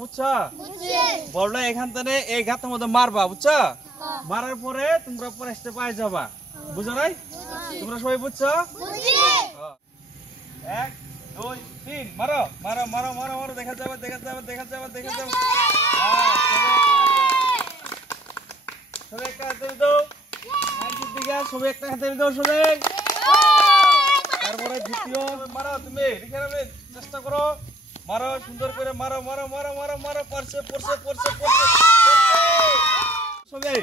বুঝছো? বলটা এখান থেকে এই ঘাতের মধ্যে মারবা, বুঝছো? মারার পরে তোমরা পরে পায়ে যাবা, বুঝো নাই? তোমরা সবাই বুঝছো? 1 2 3 মারো মারো মারো মারো মারো, দেখা যাবে দেখা যাবে দেখা যাবে দেখা যাবে। সবাই একটা হাতে দাও, সবাই একটা হাতে দাও সবাই। তারপরে দ্বিতীয় মারো, তুমি চেষ্টা করো, মারো সুন্দর করে মারো মারো মারো মারো মারো, পারছে পড়ছে পড়ছে পড়ছে সবাই।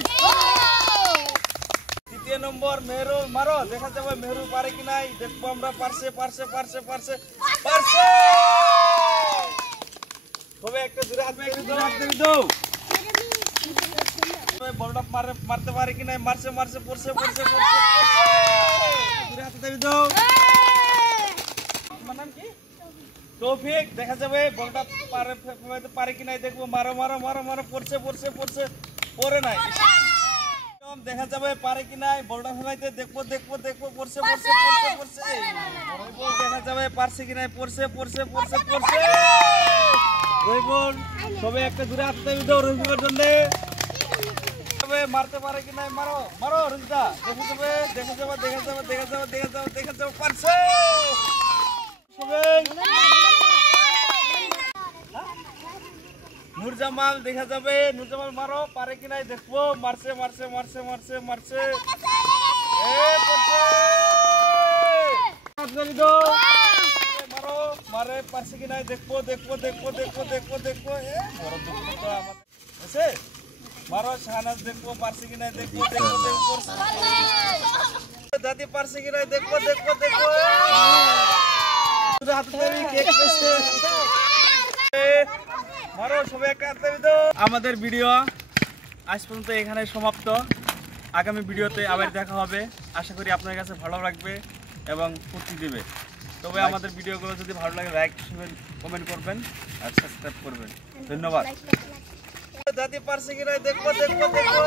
তৃতীয় নম্বর মেহরু, মারো, দেখা যাবে মেহরু পারে কি নাই, দেখবো আমরা। পারছে পারছে পারছে পারছে পারছে সবাই। একটা জোরে হাত দাও, বলটা মারতে পারে কি নাই, মারছে মারছে পড়ছে পড়ছে পড়ছে জোরে হাতে দাবি দাও। তোমার নাম কি? তৌফিক। দেখা যাবে বলটা পারে কি নাই, দেখবো। মারো মারো মারো মারো, পড়ছে পড়ছে পড়ছে পড়ে নাই। দেখা যাবে পারে কি নাই, বলটা ফেলাইতে দেখবো দেখবো দেখবো, পড়ছে পড়ছে পড়ছে পড়ছে। দেখা যাবে পারছে কি নাই, পড়ছে পড়ছে পড়ছে পড়ছে। রহিবুল, সবাই একটা দূরে হাতে দাবি দাও রহিবুলের জন্য। মারতে পারে কি নাই, মারো মারো রঞ্জিতা। দেখা যাবে দেখা যাবে দেখা যাবে দেখা যাবে দেখা যাবে দেখা যাবে, পারছে সবাই। নুরজামাল, দেখা যাবে নুরজামাল, মারো, পারে কি নাই দেখবো। মারছে মারছে মারছে মারছে মারছে মারো মারে, পারছে কি নাই দেখবো দেখবো দেখবো দেখবো দেখবো দেখবো। মারো শাহনাজ, দেখবো পারছে কি নাই দেখবো দেখবো দেখবো। দাদি পারছে কি নাই দেখবো দেখবো দেখবো। মারো সবাই একটা হাত দাবি দাও। আমাদের ভিডিও আজ পর্যন্ত এখানে সমাপ্ত। আগামী ভিডিওতে আবার দেখা হবে। আশা করি আপনার কাছে ভালো লাগবে এবং ফুর্তি দিবে। তবে আমাদের ভিডিওগুলো যদি ভালো লাগে লাইক কমেন্ট করবেন আর সাবস্ক্রাইব করবেন। ধন্যবাদ। দাদি পারছে কি নাই দেখবো দেখবো দেখবো।